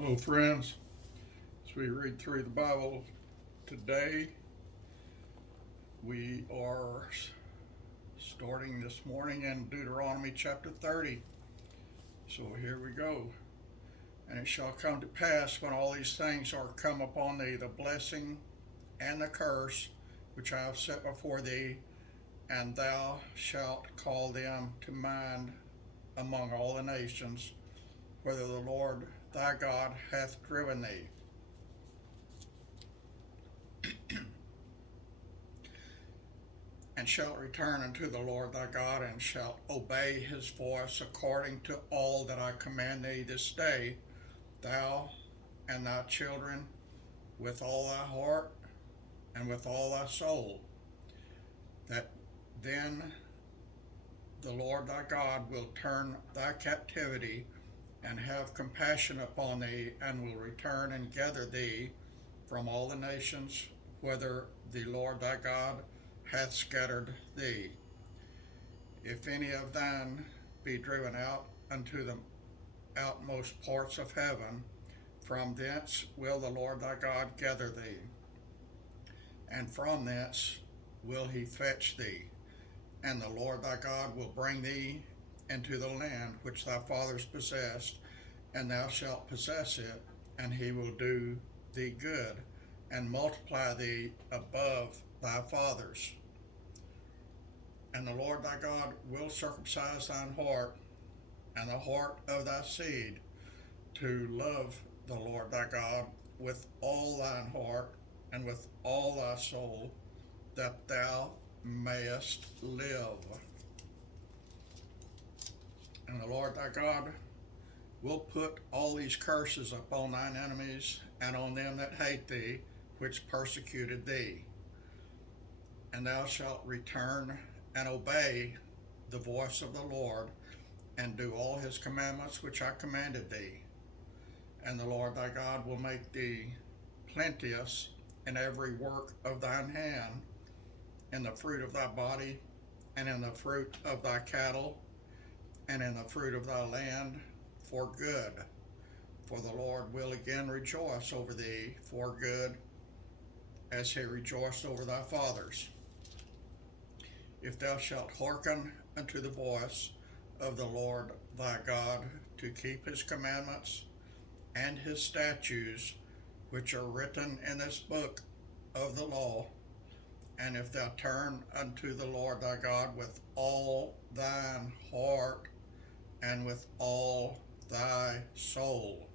Hello, friends. As we read through the Bible today, we are starting this morning in Deuteronomy chapter 30. So here we go. And it shall come to pass when all these things are come upon thee, the blessing and the curse which I have set before thee, and thou shalt call them to mind among all the nations, whither the Lord thy God hath driven thee. And shalt return unto the Lord thy God, and shalt obey his voice according to all that I command thee this day, thou and thy children, with all thy heart and with all thy soul, that then the Lord thy God will turn thy captivity and have compassion upon thee, and will return and gather thee from all the nations whither the Lord thy God hath scattered thee. If any of thine be driven out unto the outmost parts of heaven, from thence will the Lord thy God gather thee, and from thence will he fetch thee. And the Lord thy God will bring thee into the land which thy fathers possessed, and thou shalt possess it, and he will do thee good, and multiply thee above thy fathers. And the Lord thy God will circumcise thine heart, and the heart of thy seed, to love the Lord thy God with all thine heart, and with all thy soul, that thou mayest live. And the Lord thy God will put all these curses upon thine enemies, and on them that hate thee, which persecuted thee. And thou shalt return and obey the voice of the Lord, and do all his commandments which I commanded thee. And the Lord thy God will make thee plenteous in every work of thine hand, in the fruit of thy body, and in the fruit of thy cattle, and in the fruit of thy land, for good. For the Lord will again rejoice over thee for good, as he rejoiced over thy fathers. If thou shalt hearken unto the voice of the Lord thy God, to keep his commandments and his statutes, which are written in this book of the law, and if thou turn unto the Lord thy God with all thine heart and with all thy soul.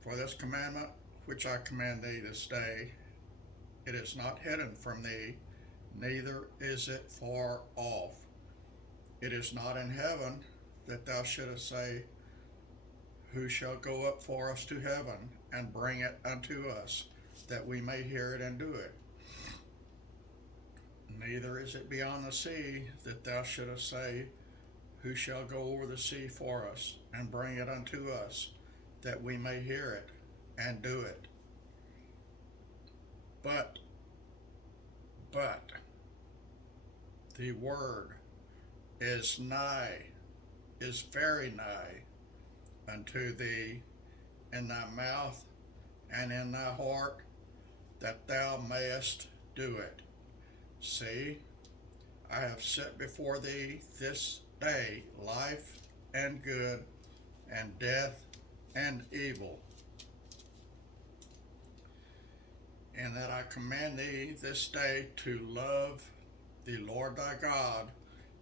For this commandment which I command thee this day, it is not hidden from thee, neither is it far off. It is not in heaven, that thou shouldest say, who shall go up for us to heaven, and bring it unto us, that we may hear it and do it. Neither is it beyond the sea, that thou shouldest say, who shall go over the sea for us, and bring it unto us, that we may hear it and do it. But the word is nigh, is very nigh unto thee, in thy mouth and in thy heart, that thou mayest do it. See, I have set before thee this day life and good, and death and evil. And that I command thee this day to love the Lord thy God,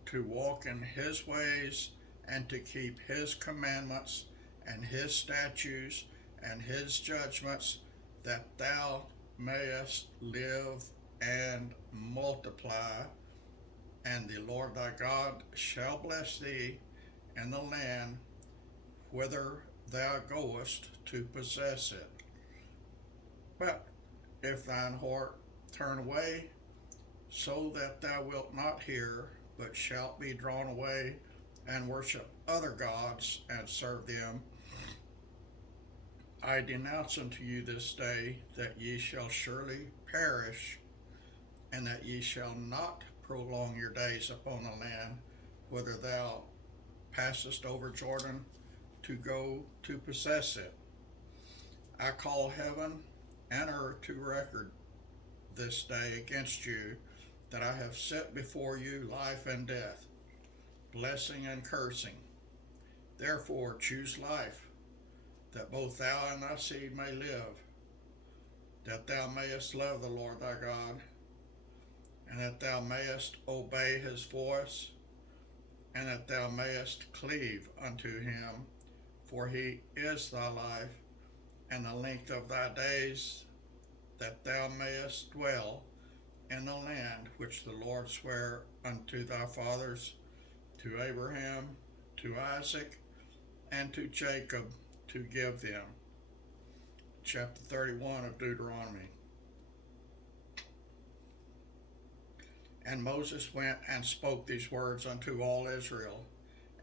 to walk in his ways, and to keep his commandments and his statutes and his judgments, that thou mayest live and multiply. And the Lord thy God shall bless thee in the land whither thou goest to possess it. But if thine heart turn away, so that thou wilt not hear, but shalt be drawn away, and worship other gods, and serve them, I denounce unto you this day that ye shall surely perish, and that ye shall not prolong your days upon the land whither thou passest over Jordan to go to possess it. I call heaven and earth to record this day against you, that I have set before you life and death, blessing and cursing. Therefore choose life, that both thou and thy seed may live, that thou mayest love the Lord thy God, and that thou mayest obey his voice, and that thou mayest cleave unto him, for he is thy life, and the length of thy days, that thou mayest dwell in the land which the Lord sware unto thy fathers, to Abraham, to Isaac, and to Jacob, to give them. Chapter 31 of Deuteronomy. And Moses went and spoke these words unto all Israel.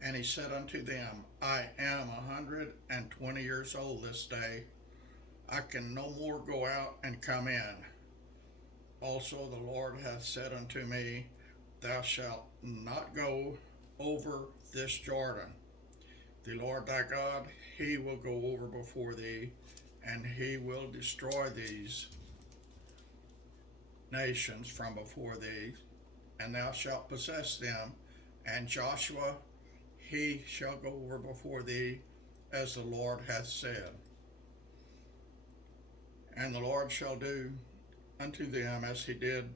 And he said unto them, I am 120 years old this day. I can no more go out and come in. Also the Lord hath said unto me, Thou shalt not go over this Jordan. The Lord thy God, he will go over before thee, and he will destroy these nations from before thee, and thou shalt possess them. And Joshua, he shall go over before thee, as the Lord hath said. And the Lord shall do unto them as he did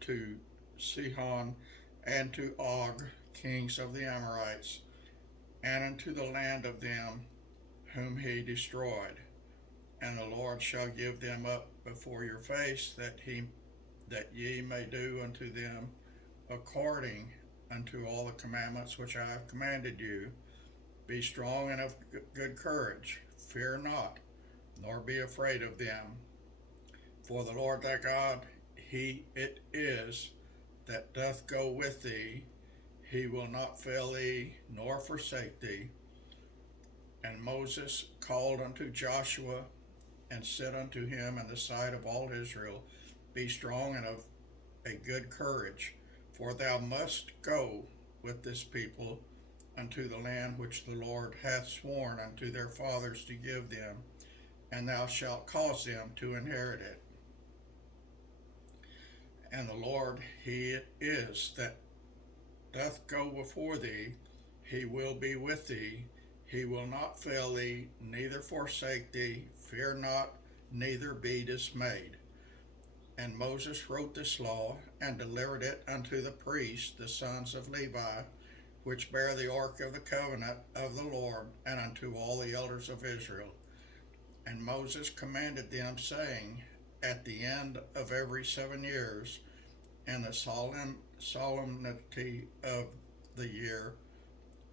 to Sihon and to Og, kings of the Amorites, and unto the land of them whom he destroyed. And the Lord shall give them up before your face, that ye may do unto them according unto all the commandments which I have commanded you. Be strong and of good courage, fear not, nor be afraid of them. For the Lord thy God, he it is that doth go with thee. He will not fail thee, nor forsake thee. And Moses called unto Joshua, and said unto him in the sight of all Israel, Be strong and of a good courage, for thou must go with this people unto the land which the Lord hath sworn unto their fathers to give them, and thou shalt cause them to inherit it. And the Lord, he it is that doth go before thee. He will be with thee. He will not fail thee, neither forsake thee. Fear not, neither be dismayed. And Moses wrote this law, and delivered it unto the priests, the sons of Levi, which bear the ark of the covenant of the Lord, and unto all the elders of Israel. And Moses commanded them, saying, At the end of every 7 years, in the solemnity of the year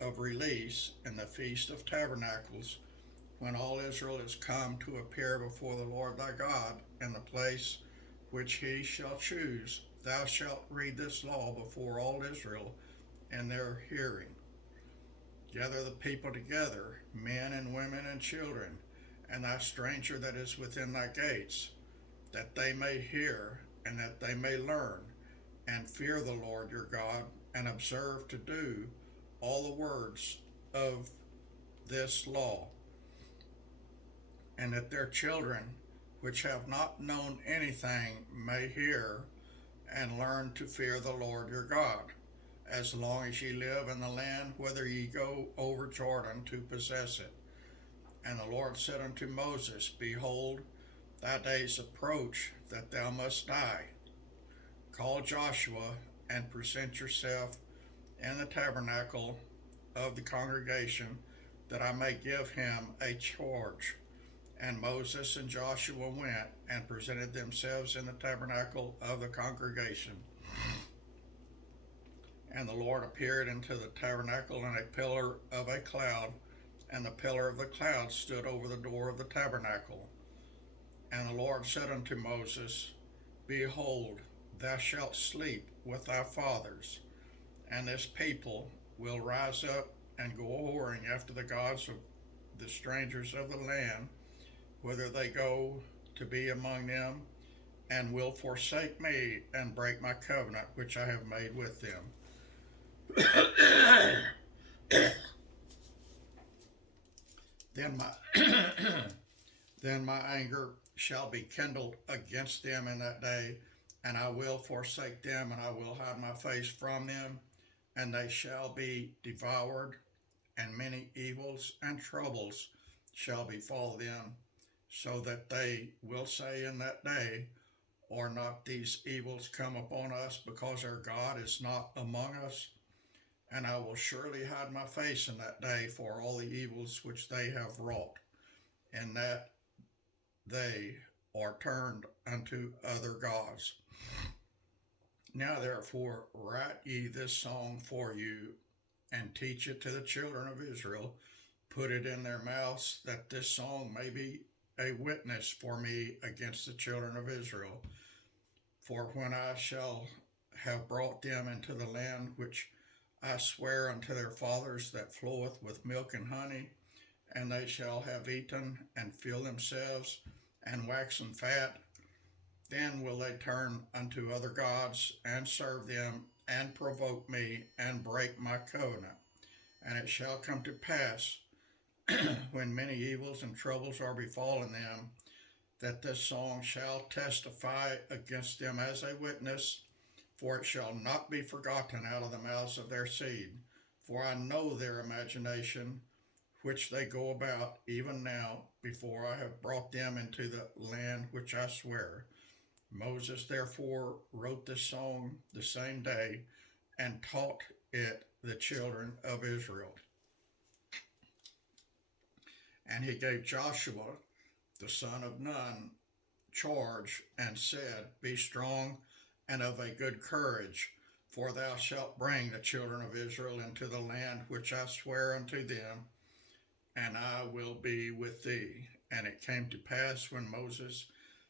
of release, in the feast of tabernacles, when all Israel is come to appear before the Lord thy God in the place which he shall choose, thou shalt read this law before all Israel in their hearing. Gather the people together, men and women and children, and thy stranger that is within thy gates, that they may hear, and that they may learn, and fear the Lord your God, and observe to do all the words of this law, and that their children, which have not known anything, may hear and learn to fear the Lord your God, as long as ye live in the land whither ye go over Jordan to possess it. And the Lord said unto Moses, Behold, thy days approach that thou must die. Call Joshua, and present yourself in the tabernacle of the congregation, that I may give him a charge. And Moses and Joshua went and presented themselves in the tabernacle of the congregation. And the Lord appeared into the tabernacle in a pillar of a cloud, and the pillar of the cloud stood over the door of the tabernacle. And the Lord said unto Moses, Behold, thou shalt sleep with thy fathers, and this people will rise up and go whoring after the gods of the strangers of the land, whither they go to be among them, and will forsake me and break my covenant which I have made with them. Then my then my anger shall be kindled against them in that day, and I will forsake them, and I will hide my face from them, and they shall be devoured, and many evils and troubles shall befall them, so that they will say in that day, are not these evils come upon us, because our God is not among us? And I will surely hide my face in that day for all the evils which they have wrought, and that they are turned unto other gods. Now therefore write ye this song for you, and teach it to the children of Israel. Put it in their mouths, that this song may be a witness for me against the children of Israel. For when I shall have brought them into the land which I swear unto their fathers, that floweth with milk and honey, and they shall have eaten and fill themselves and waxen fat, then will they turn unto other gods and serve them, and provoke me, and break my covenant. And it shall come to pass, when many evils and troubles are befallen them, that this song shall testify against them as a witness, for it shall not be forgotten out of the mouths of their seed. For I know their imagination, which they go about even now, before I have brought them into the land which I swear. Moses therefore wrote this song the same day, and taught it the children of Israel. And he gave Joshua the son of Nun charge, and said, Be strong and of a good courage, for thou shalt bring the children of Israel into the land which I swear unto them, and I will be with thee. And it came to pass, when Moses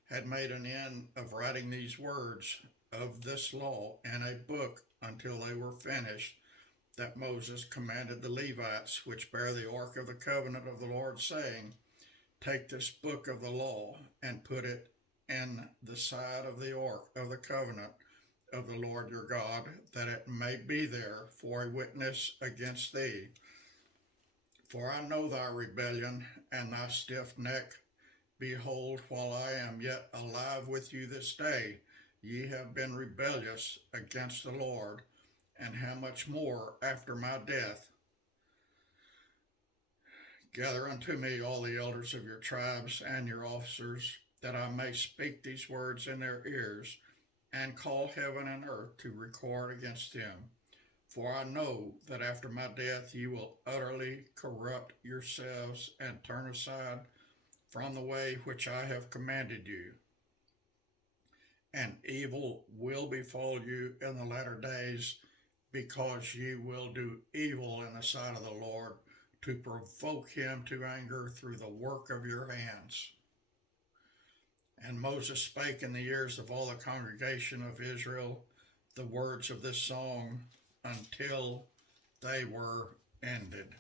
had made an end of writing these words of this law in a book until they were finished, that Moses commanded the Levites, which bear the ark of the covenant of the Lord, saying, Take this book of the law, and put it in the side of the ark of the covenant of the Lord your God, that it may be there for a witness against thee. For I know thy rebellion and thy stiff neck. Behold, while I am yet alive with you this day, ye have been rebellious against the Lord, and how much more after my death? Gather unto me all the elders of your tribes and your officers, that I may speak these words in their ears, and call heaven and earth to record against them. For I know that after my death you will utterly corrupt yourselves, and turn aside from the way which I have commanded you. And evil will befall you in the latter days, because ye will do evil in the sight of the Lord, to provoke him to anger through the work of your hands. And Moses spake in the ears of all the congregation of Israel the words of this song, until they were ended.